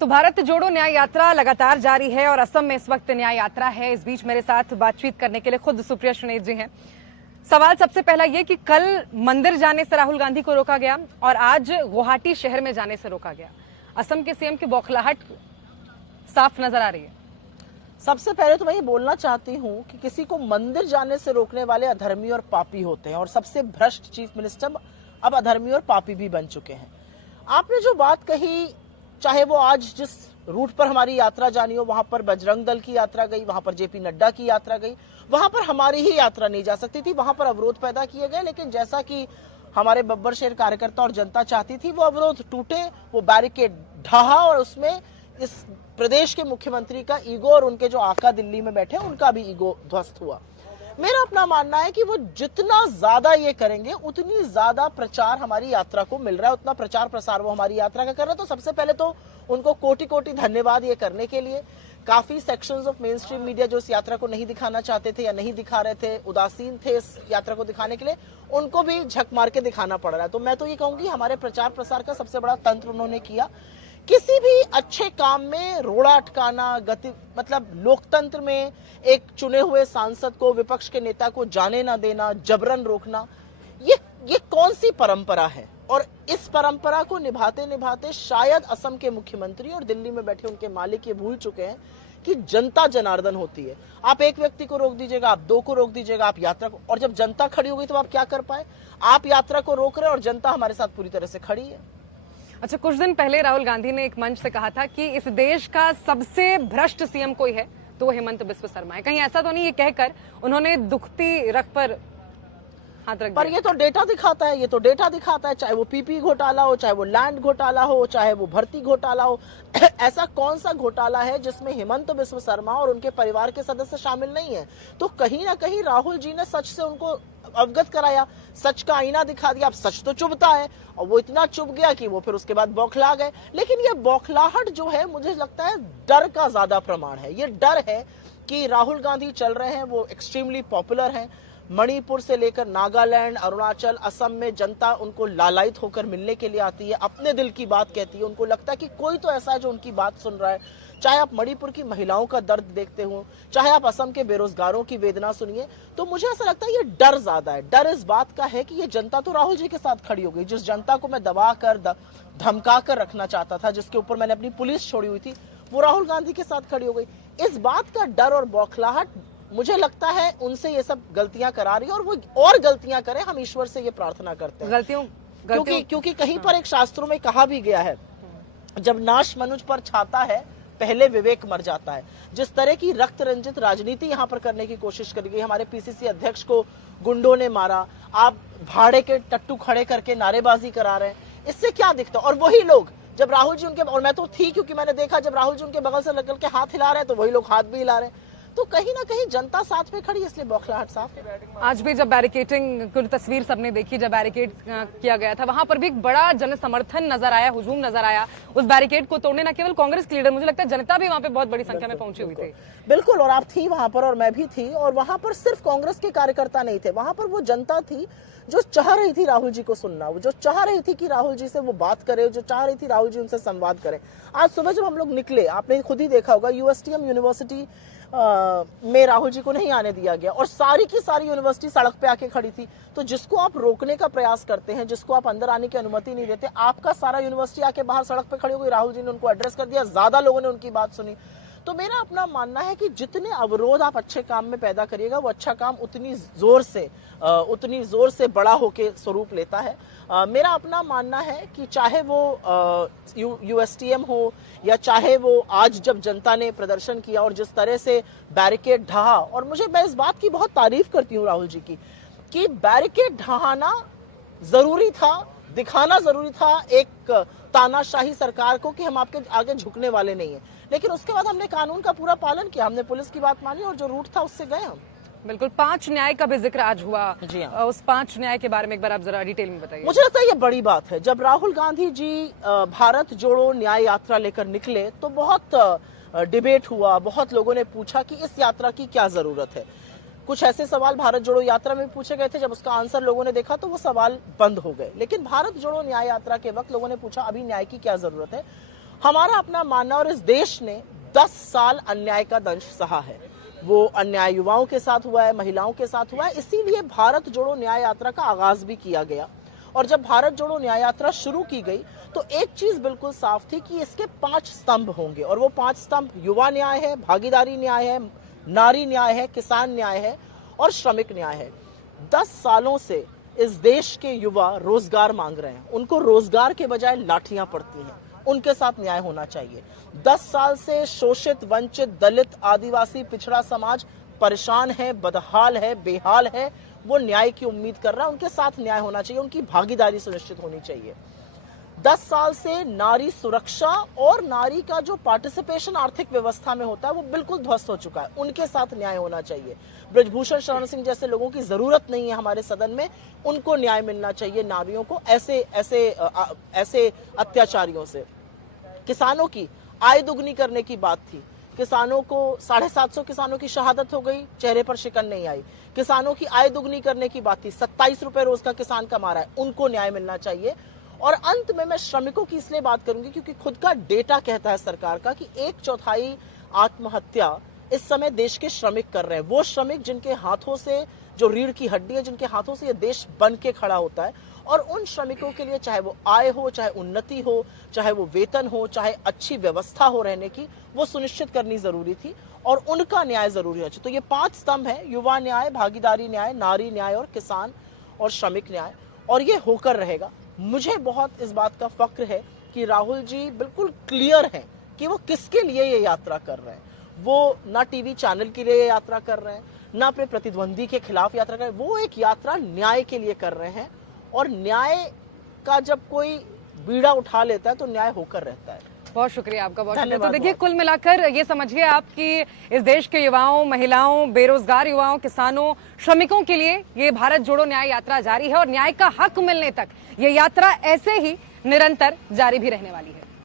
तो भारत जोड़ो न्याय यात्रा लगातार जारी है और असम में इस वक्त न्याय यात्रा है। इस बीच मेरे साथ बातचीत करने के लिए खुद सुप्रिया सुनेत जी हैं। सवाल सबसे पहला ये कि कल मंदिर जाने से राहुल गांधी को रोका गया और आज गुवाहाटी शहर में जाने से रोका गया। असम के सीएम की बौखलाहट साफ नजर आ रही है। सबसे पहले तो मैं ये बोलना चाहती हूँ कि किसी को मंदिर जाने से रोकने वाले अधर्मी और पापी होते हैं और सबसे भ्रष्ट चीफ मिनिस्टर अब अधर्मी और पापी भी बन चुके हैं। आपने जो बात कही, चाहे वो आज जिस रूट पर हमारी यात्रा जानी हो, वहां पर बजरंग दल की यात्रा गई, वहां पर जेपी नड्डा की यात्रा गई, वहां पर हमारी ही यात्रा नहीं जा सकती थी, वहां पर अवरोध पैदा किए गए। लेकिन जैसा कि हमारे बब्बर शेर कार्यकर्ता और जनता चाहती थी, वो अवरोध टूटे, वो बैरिकेड ढहा और उसमें इस प्रदेश के मुख्यमंत्री का ईगो और उनके जो आका दिल्ली में बैठे उनका भी ईगो ध्वस्त हुआ। मेरा अपना मानना है कि वो जितना ज्यादा ये करेंगे उतनी ज्यादा प्रचार हमारी यात्रा को मिल रहा है, उतना प्रचार प्रसार वो हमारी यात्रा का कर रहे हैं। तो सबसे पहले तो उनको कोटि कोटि धन्यवाद ये करने के लिए। काफी sections of main stream media जो इस यात्रा को नहीं दिखाना चाहते थे या नहीं दिखा रहे थे, उदासीन थे इस यात्रा को दिखाने के लिए, उनको भी झक मार के दिखाना पड़ रहा है। तो मैं तो ये कहूंगी हमारे प्रचार प्रसार का सबसे बड़ा तंत्र उन्होंने किया। किसी भी अच्छे काम में रोड़ा अटकाना, गति मतलब लोकतंत्र में एक चुने हुए सांसद को, विपक्ष के नेता को जाने ना देना, जबरन रोकना, ये कौन सी परंपरा है? और इस परंपरा को निभाते निभाते शायद असम के मुख्यमंत्री और दिल्ली में बैठे उनके मालिक ये भूल चुके हैं कि जनता जनार्दन होती है। आप एक व्यक्ति को रोक दीजिएगा, आप दो को रोक दीजिएगा, आप यात्रा को, और जब जनता खड़ी हो गई तो आप क्या कर पाए? आप यात्रा को रोक रहे हैं और जनता हमारे साथ पूरी तरह से खड़ी है। अच्छा, कुछ दिन पहले राहुल गांधी ने एक मंच से कहा था कि इस देश का सबसे भ्रष्ट सीएम कोई है तो वो हेमंत बिस्व शर्मा है। कहीं ऐसा तो नहीं ये कहकर उन्होंने दुखती रख पर हाथ रख दिया? पर ये तो डेटा दिखाता है, ये तो डेटा दिखाता है, चाहे वो पीपी घोटाला हो, चाहे वो लैंड घोटाला हो, चाहे वो भर्ती घोटाला हो। ऐसा कौन सा घोटाला है जिसमें हेमंत बिस्व शर्मा और उनके परिवार के सदस्य शामिल नहीं है? तो कहीं ना कहीं राहुल जी ने सच से उनको अवगत कराया, सच का आईना दिखा दिया। अब सच तो चुभता है और वो इतना चुभ गया कि वो फिर उसके बाद बौखला गए। लेकिन ये बौखलाहट जो है, मुझे लगता है डर का ज्यादा प्रमाण है। ये डर है कि राहुल गांधी चल रहे हैं, वो एक्सट्रीमली पॉपुलर हैं। मणिपुर से लेकर नागालैंड, अरुणाचल, असम में जनता उनको लालायित होकर मिलने के लिए आती है, अपने दिल की बात कहती है। उनको लगता है कि कोई तो ऐसा है जो उनकी बात सुन रहा है। चाहे आप मणिपुर की महिलाओं का दर्द देखते हो, चाहे आप असम के बेरोजगारों की वेदना सुनिए, तो मुझे ऐसा लगता है ये डर ज्यादा है। डर इस बात का है कि ये जनता तो राहुल जी के साथ खड़ी हो गई। जिस जनता को मैं दबा कर धमका कर रखना चाहता था, जिसके ऊपर मैंने अपनी पुलिस छोड़ी हुई थी, वो राहुल गांधी के साथ खड़ी हो गई। इस बात का डर और बौखलाहट मुझे लगता है उनसे ये सब गलतियां करा रही है और वो और गलतियां करें, हम ईश्वर से ये प्रार्थना करते हैं। क्योंकि कहीं पर एक शास्त्रों में कहा भी गया है, जब नाश मनुज पर छाता है पहले विवेक मर जाता है। जिस तरह की रक्त रंजित राजनीति यहाँ पर करने की कोशिश करी गई, हमारे पीसीसी अध्यक्ष को गुंडों ने मारा, आप भाड़े के टट्टू खड़े करके नारेबाजी करा रहे हैं, इससे क्या दिखता? और वही लोग जब राहुल जी उनके, और मैं तो थी क्योंकि मैंने देखा जब राहुल जी उनके बगल से निकल के हाथ हिला रहे हैं तो वही लोग हाथ भी हिला रहे हैं। तो कहीं ना कहीं जनता साथ में खड़ी, इसलिए बौखलाहट साफ है। आज भी जब बैरिकेटिंग की तस्वीर सबने देखी, जब बैरिकेड किया गया था, वहां पर भी एक बड़ा जन समर्थन नजर आया, हुजूम नजर आया। उस बैरिकेड को तोड़ने न केवल कांग्रेस के लीडर, मुझे लगता है जनता भी वहां पे बहुत बड़ी संख्या में पहुंची हुई थी। बिल्कुल, और आप थी वहां पर और मैं भी थी, और वहां पर सिर्फ कांग्रेस के कार्यकर्ता नहीं थे, वहां पर वो जनता थी जो चाह रही थी राहुल जी को सुनना, वो जो चाह रही थी कि राहुल जी से वो बात करे, जो चाह रही थी राहुल जी उनसे संवाद करें। आज सुबह जब हम लोग निकले, आपने खुद ही देखा होगा, यूएसटीएम यूनिवर्सिटी में राहुल जी को नहीं आने दिया गया और सारी की सारी यूनिवर्सिटी सड़क पे आके खड़ी थी। तो जिसको आप रोकने का प्रयास करते हैं, जिसको आप अंदर आने की अनुमति नहीं देते, आपका सारा यूनिवर्सिटी आके बाहर सड़क पे खड़ी हो गई। राहुल जी ने उनको एड्रेस कर दिया, ज्यादा लोगों ने उनकी बात सुनी। तो मेरा अपना मानना है कि जितने अवरोध आप अच्छे काम में पैदा करिएगा, वो अच्छा काम उतनी जोर से बड़ा होके स्वरूप लेता है। मेरा अपना मानना है कि चाहे वो यूएसटीएम हो या चाहे वो आज जब जनता ने प्रदर्शन किया और जिस तरह से बैरिकेड ढहा, और मैं इस बात की बहुत तारीफ करती हूँ राहुल जी की कि बैरिकेड ढहाना जरूरी था, दिखाना जरूरी था एक तानाशाही सरकार को कि हम आपके आगे झुकने वाले नहीं है। लेकिन उसके बाद हमने कानून का पूरा पालन किया, हमने पुलिस की बात मानी और जो रूट था उससे गए हम। बिल्कुल, 5 न्याय का भी जिक्र आज हुआ। जी हाँ। उस 5 न्याय के बारे में एक बार आप जरा डिटेल में बताइए। मुझे लगता है ये बड़ी बात है। जब राहुल गांधी जी भारत जोड़ो न्याय यात्रा लेकर निकले तो बहुत डिबेट हुआ, बहुत लोगों ने पूछा कि इस यात्रा की क्या जरूरत है। कुछ ऐसे सवाल भारत जोड़ो यात्रा में पूछे गए थे, जब उसका आंसर लोगों ने देखा तो वो सवाल बंद हो गए। लेकिन भारत जोड़ो न्याय यात्रा के वक्त लोगों ने पूछा अभी न्याय की क्या जरूरत है। हमारा अपना मानना, और इस देश ने 10 साल अन्याय का दंश सहा है। वो अन्याय युवाओं के साथ हुआ है, महिलाओं के साथ हुआ है, इसीलिए भारत जोड़ो न्याय यात्रा का आगाज भी किया गया। और जब भारत जोड़ो न्याय यात्रा शुरू की गई तो एक चीज बिल्कुल साफ थी कि इसके 5 स्तंभ होंगे, और वो 5 स्तंभ युवा न्याय है, भागीदारी न्याय है, नारी न्याय है, किसान न्याय है और श्रमिक न्याय है। 10 सालों से इस देश के युवा रोजगार मांग रहे हैं, उनको रोजगार के बजाय लाठियां पड़ती हैं, उनके साथ न्याय होना चाहिए। 10 साल से शोषित, वंचित, दलित, आदिवासी, पिछड़ा समाज परेशान है, बदहाल है, बेहाल है, वो न्याय की उम्मीद कर रहा है, उनके साथ न्याय होना चाहिए, उनकी भागीदारी सुनिश्चित होनी चाहिए। 10 साल से नारी सुरक्षा और नारी का जो पार्टिसिपेशन आर्थिक व्यवस्था में होता है वो बिल्कुल ध्वस्त हो चुका है, उनके साथ न्याय होना चाहिए। ब्रजभूषण शरण सिंह जैसे लोगों की जरूरत नहीं है हमारे सदन में, उनको न्याय मिलना चाहिए नारियों को ऐसे अत्याचारियों से। किसानों की आय दुगनी करने की बात थी, किसानों को 750 किसानों की शहादत हो गई, चेहरे पर शिकन नहीं आई। किसानों की आय दुगनी करने की बात थी, 27 रुपए रोज का किसान कमा रहा है, उनको न्याय मिलना चाहिए। और अंत में मैं श्रमिकों की इसलिए बात करूंगी क्योंकि खुद का डेटा कहता है सरकार का कि 1/4 आत्महत्या इस समय देश के श्रमिक कर रहे हैं। वो श्रमिक जिनके हाथों से, जो रीढ़ की हड्डी है, जिनके हाथों से ये देश बन के खड़ा होता है। और उन श्रमिकों के लिए चाहे वो आय हो, चाहे उन्नति हो, चाहे वो वेतन हो, चाहे अच्छी व्यवस्था हो रहने की, वो सुनिश्चित करनी जरूरी थी और उनका न्याय जरूरी है। तो ये 5 स्तंभ है, युवा न्याय, भागीदारी न्याय, नारी न्याय और किसान और श्रमिक न्याय, और ये होकर रहेगा। मुझे बहुत इस बात का फक्र है कि राहुल जी बिल्कुल क्लियर हैं कि वो किसके लिए ये यात्रा कर रहे हैं। वो ना टीवी चैनल के लिए यात्रा कर रहे हैं, ना अपने प्रतिद्वंदी के खिलाफ यात्रा कर रहे हैं, वो एक यात्रा न्याय के लिए कर रहे हैं। और न्याय का जब कोई बीड़ा उठा लेता है तो न्याय होकर रहता है। बहुत शुक्रिया आपका, बहुत शुक्रिया। तो धन्यवाद। देखिए, कुल मिलाकर ये समझिए आप कि इस देश के युवाओं, महिलाओं, बेरोजगार युवाओं, किसानों, श्रमिकों के लिए ये भारत जोड़ो न्याय यात्रा जारी है और न्याय का हक मिलने तक ये यात्रा ऐसे ही निरंतर जारी भी रहने वाली है।